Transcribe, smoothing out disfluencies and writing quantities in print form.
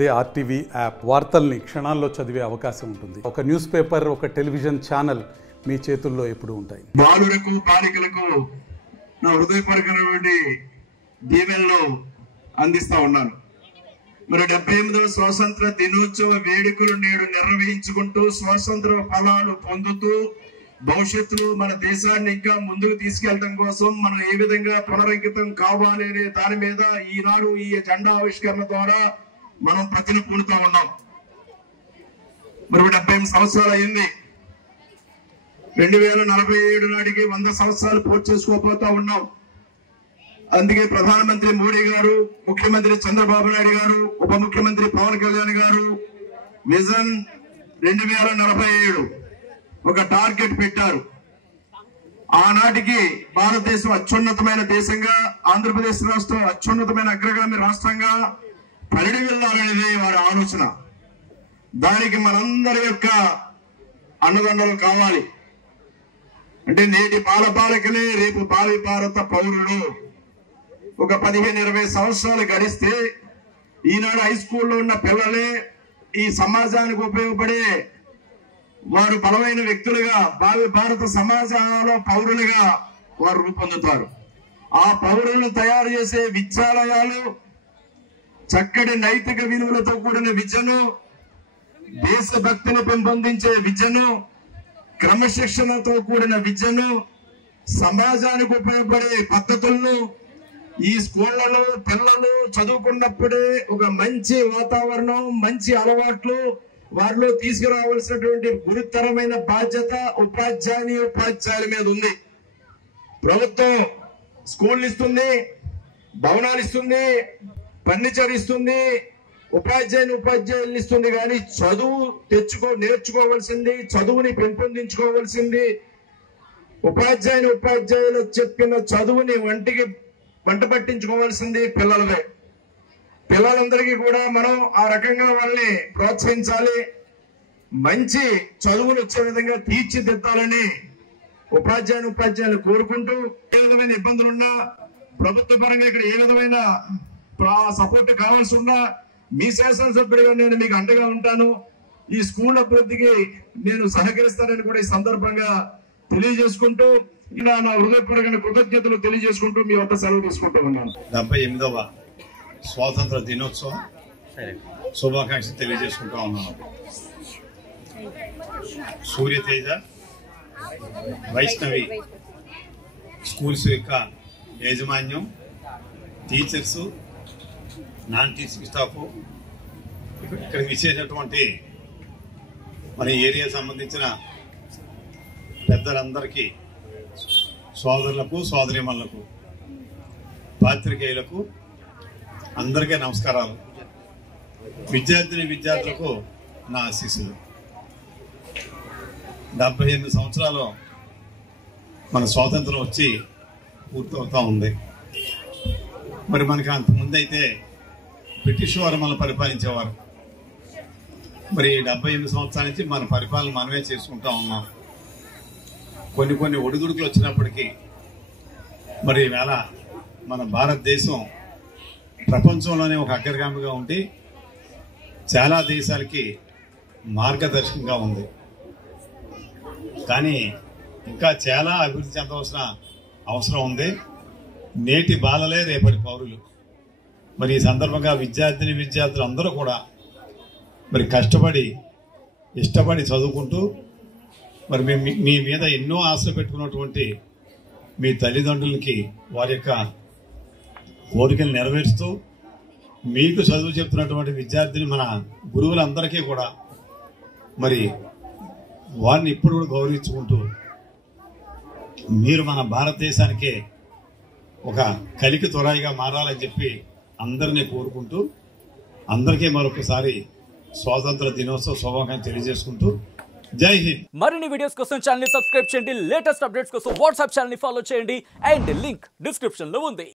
అదే RTV app వార్తల్ని క్షణాల్లో చదివే అవకాశం ఉంటుంది. ఒక న్యూస్ పేపర్, ఒక టెలివిజన్ ఛానల్ మీ చేతుల్లో ఎప్పుడూ ఉంటాయి. బాలులకు బాలికలకు నా హృదయపూర్వకమైనటువంటి దీవెనలు అందిస్తా ఉన్నాను. మరి 78వ స్వాతంత్ర దినోత్సవ వేడుకలు నేడు నిర్వహించుకుంటూ స్వాతంత్ర ఫలాలు పొందుతూ భవిష్యత్తులో మన దేశాన్ని ఇంకా ముందుకు తీసుకెళ్లడం కోసం మనం ఏ విధంగా పునరంకితం కావాలి అనే దాని మీద ఈనాడు ఈ జెండా ఆవిష్కరణ ద్వారా మనం ప్రతిని పూనుతా ఉన్నాం. మరి 78 సంవత్సరాలు అయింది. 2047 నాటికి 100 సంవత్సరాలు పూర్తి చేసుకోబోతా ఉన్నాం. అందుకే ప్రధానమంత్రి మోడీ గారు, ముఖ్యమంత్రి చంద్రబాబు నాయుడు గారు, ఉప ముఖ్యమంత్రి పవన్ కళ్యాణ్ గారు విజన్ 2047 ఒక టార్గెట్ పెట్టారు. ఆనాటికి భారతదేశం అత్యున్నతమైన దేశంగా, ఆంధ్రప్రదేశ్ రాష్ట్రం అత్యున్నతమైన అగ్రగామి రాష్ట్రంగా పరిడి వెళ్ళాలనేది వారి ఆలోచన. దానికి మనందరి యొక్క అన్నదండలు కావాలి. అంటే నేటి బాలబాలికలే రేపు భావి భారత పౌరులు. ఒక 15-20 సంవత్సరాలు గడిస్తే ఈనాడు హై స్కూల్లో ఉన్న పిల్లలే ఈ సమాజానికి ఉపయోగపడే వారు బలమైన వ్యక్తులుగా, భావి భారత సమాజంలో పౌరులుగా వారు రూపొందుతారు. ఆ పౌరులను తయారు చేసే విద్యాలయాలు చక్కటి నైతిక విలువలతో కూడిన విద్యను, దేశభక్తిని పెంపొందించే విద్యను, క్రమశిక్షణతో కూడిన విద్యను, సమాజానికి ఉపయోగపడే పద్ధతులను ఈ స్కూళ్లలో పిల్లలు చదువుకున్నప్పుడే ఒక మంచి వాతావరణం, మంచి అలవాట్లు వారిలో తీసుకురావాల్సినటువంటి గురుతరమైన బాధ్యత ఉపాధ్యాయుల మీద ఉంది. ప్రభుత్వం స్కూల్ ఇస్తుంది, భవనాలు ఇస్తుంది, ఫర్నిచర్ ఇస్తుంది, ఉపాధ్యాయులు ఇస్తుంది. కానీ చదువు నేర్చుకోవాల్సింది, చదువుని పెంపొందించుకోవాల్సింది, ఉపాధ్యాయులు చెప్పిన చదువుని వంట పట్టించుకోవాల్సింది పిల్లలదే. పిల్లలందరికీ కూడా మనం ఆ రకంగా వాళ్ళని ప్రోత్సహించాలి. మంచి చదువులు వచ్చే విధంగా తీర్చిదిద్దాలని ఉపాధ్యాయులు కోరుకుంటూ, ఏ విధమైన ఇబ్బందులున్నా ప్రభుత్వ పరంగా ఇక్కడ ఏ విధమైన సపోర్ట్ కావాల్సి ఉన్నా మీ శాసనసభ్యుడిగా నేను మీకు అండగా ఉంటాను. ఈ స్కూల్ అభివృద్ధికి నేను సహకరిస్తానని కూడా ఈ సందర్భంగా తెలియజేసుకుంటూ నా హృదయపూర్వక కృతజ్ఞతలు తెలియజేసుకుంటూ మీ వద్ద సెలవు తీసుకుంటూ ఉన్నాను. 78వ స్వాతంత్ర దినోత్సవం శుభాకాంక్షలు తెలియజేసుకుంటూ ఉన్నాను. సూర్యతేజ వైష్ణవి స్కూల్స్ యొక్క యాజమాన్యం, టీచర్స్, నాన్ టీచింగ్ స్టాఫ్, ఇక్కడ విచ్చేసినటువంటి మన ఏరియా సంబంధించిన పెద్దలందరికీ, సోదరులకు, సోదరీమణులకు, పాత్రికేయులకు అందరికీ నమస్కారాలు. విద్యార్థులకు నా ఆశీస్సులు. 78 సంవత్సరాలు మన స్వాతంత్రం వచ్చి పూర్తవుతూ ఉంది. మరి మనకి అంతకుముందు అయితే బ్రిటిష్ వారు మనం పరిపాలించేవారు. మరి 78 సంవత్సరాల నుంచి మన పరిపాలన మనమే చేసుకుంటా ఉన్నాం. కొన్ని ఒడిదుడుకులు వచ్చినప్పటికీ మరి ఈవేళ మన భారతదేశం ప్రపంచంలోనే ఒక అగ్రగామిగా ఉండి చాలా దేశాలకి మార్గదర్శకంగా ఉంది. కానీ ఇంకా చాలా అభివృద్ధి చెందవలసిన అవసరం ఉంది. నేటి బాలలే రేపటి పౌరులు. మరి ఈ సందర్భంగా విద్యార్థులు అందరూ కూడా మరి కష్టపడి, ఇష్టపడి చదువుకుంటూ మరి మీ మీద ఎన్నో ఆశలు పెట్టుకున్నటువంటి మీ తల్లిదండ్రులకి వారి యొక్క కోరికలు నెరవేరుస్తూ, మీకు చదువు చెప్తున్నటువంటి విద్యార్థిని మన గురువులందరికీ కూడా మరి వారిని ఇప్పుడు కూడా గౌరవించుకుంటూ మీరు మన భారతదేశానికే ఒక కలికి తొరాయిగా మారాలని చెప్పి అందరినీ కోరుకుంటూ, అందరికీ మరొకసారి స్వాతంత్ర దినోత్సవ శుభాకాంక్షలు తెలియజేసుకుంటూ జై హింద్. మరిన్ని వీడియోస్ కోసం ఛానల్ ని సబ్స్క్రైబ్ చేయండి. లేటెస్ట్ అప్డేట్స్ కోసం వాట్సాప్ ఛానల్ ని ఫాలో చేయండి. అండ్ లింక్ డిస్క్రిప్షన్ లో ఉంది.